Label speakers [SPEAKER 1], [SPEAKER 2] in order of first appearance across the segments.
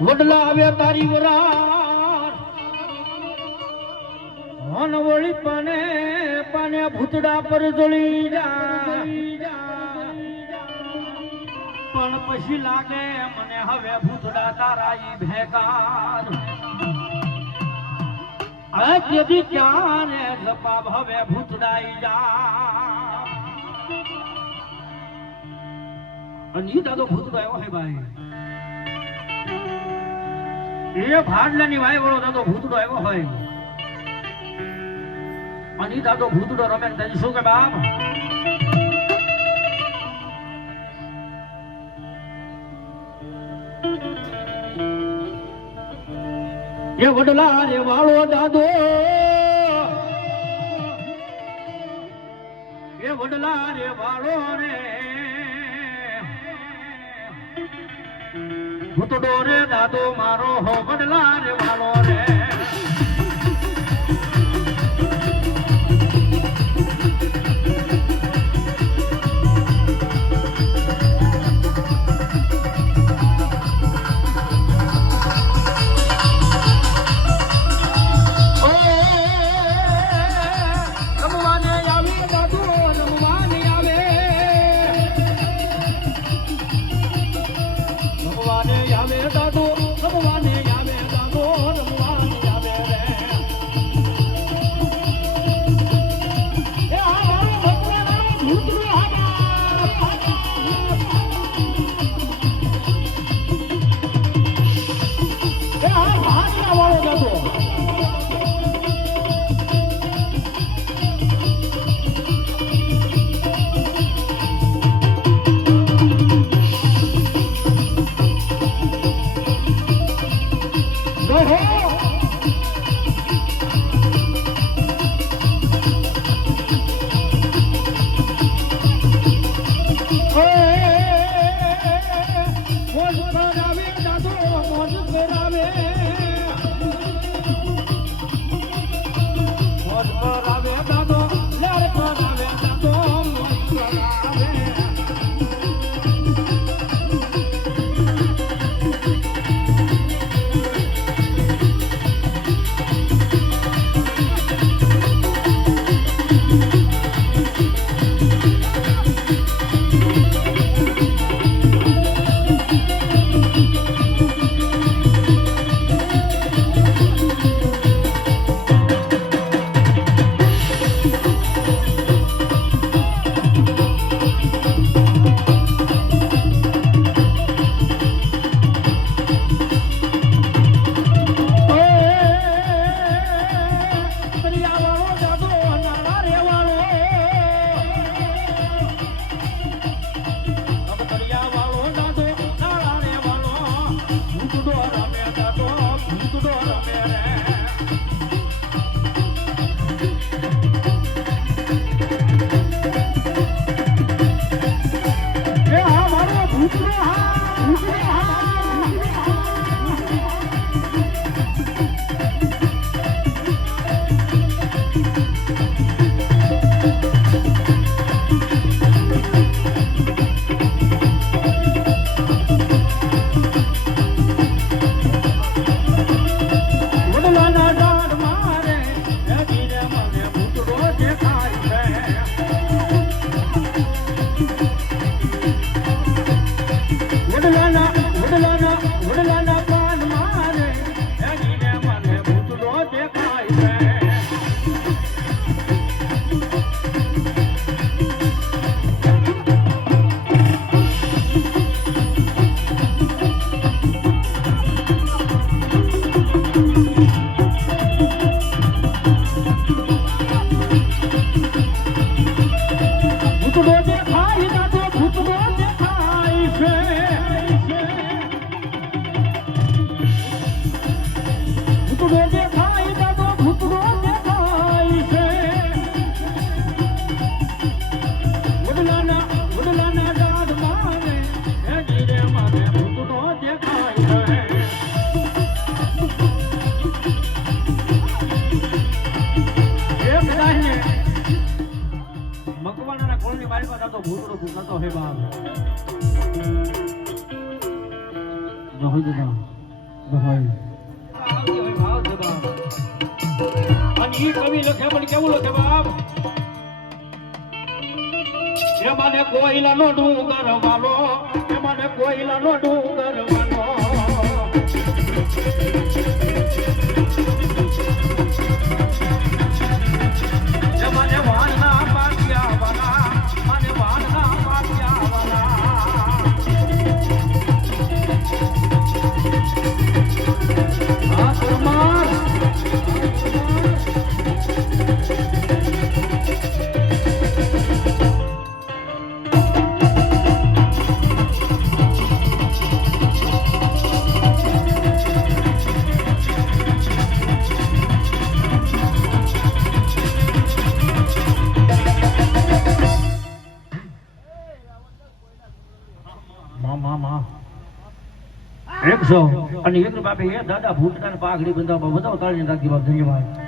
[SPEAKER 1] વડલા આવ્યા તારી હન વળી પાને પાને ભૂતડા પર જોડી પણ પછી લાગે મને હવે ભૂતડા તારા ઈ ભેકાર આ તેથી ક્યાં રે જપાબ હવે ભૂતડાઈ જા. અને ઈ દાદો ભૂતડો હે ભાઈ. એ ભાડલાની વાય વાળો દાદો ભૂતડો આવ્યો હોય. અને દાદો ભૂતડો રમે તને શું કે બાપ? એ વડલા રે વાળો દાદો. એ વડલા રે વાળો રે. ભૂતડો રે દાદો મારો હો વડલા રે વાલો રે. Hey! Thank you. ભૂતરો ભૂકાતો હે બાપ
[SPEAKER 2] જહો જબા બહાઈ
[SPEAKER 1] અને ઈ કવિ લખે પણ કેવું લખે બાપ એ મને કોઈલા નો ડુંગર વાલો એ મને કોઈલા નો ડુંગર અને એક બાપે એ દાદા ભૂતના પાઘડી બંધાવવા બધા તાળી નાખી બાપ ધન્યવાદ.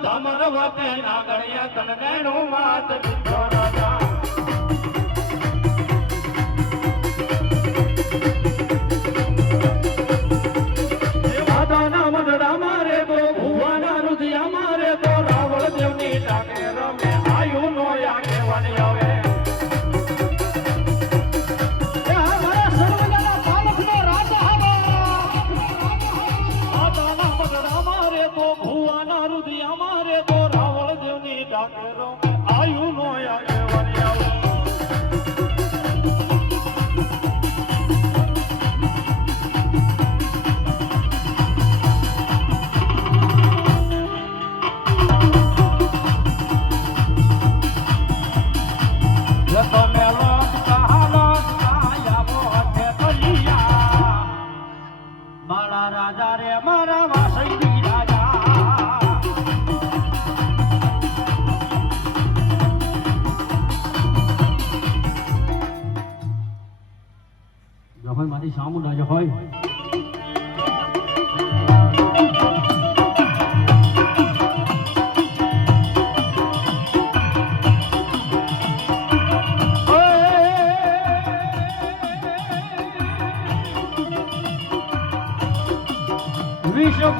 [SPEAKER 1] ધમરવતે નાગણ્ય તન દેણું માત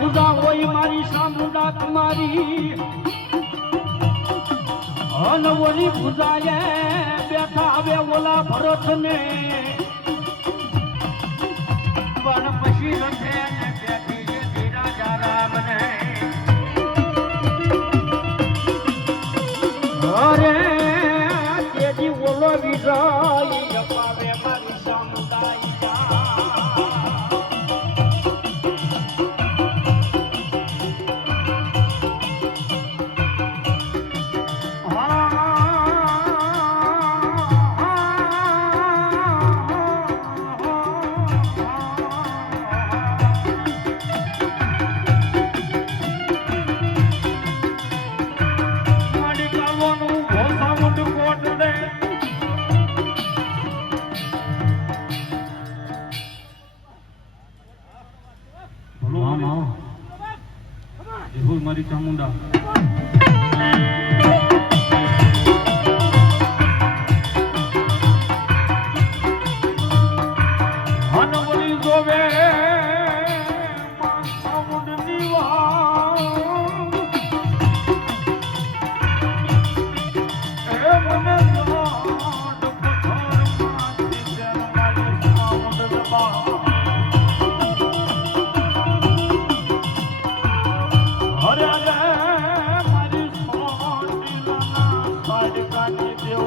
[SPEAKER 1] પૂજા હોય મારી સામુંડા તમારી. અનવોની પૂજાએ બેઠા આવે ઓલા ભરત ને પણ પછી રથે બેઠી રાજા રામ ને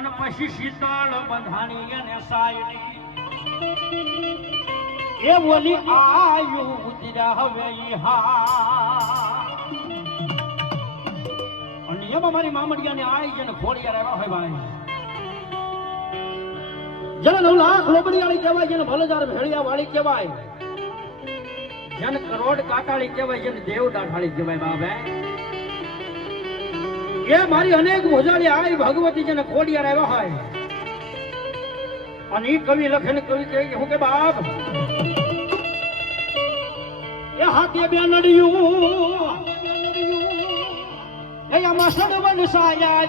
[SPEAKER 1] પણ પછી શીતળ બંધાણી અને સાયડી એ બોલી આયુ ઉતરાવે ઈ હાથ અને એમાં મારી મામડિયાને આઈ છે ને ખોડિયા રહેવા હોય ભાઈ. જેને નવ લાખ લોબડી વાળી કહેવાય, જેને ભલજાર ભેળિયા વાળી કહેવાય. જેને કરોડ કાકાળી કહેવાય, જેને દેવ દાઢાળી કહેવાય બાબે એ મારી અનેક ભોજાળી આઈ ભગવતી જેને ખોડિયા આવ્યા હોય. અને ઈ કવિ લખે ને કવિ કહે હું કે બાપ, એ હાથે બે નડિયું, એ આમાં સડવન સાયા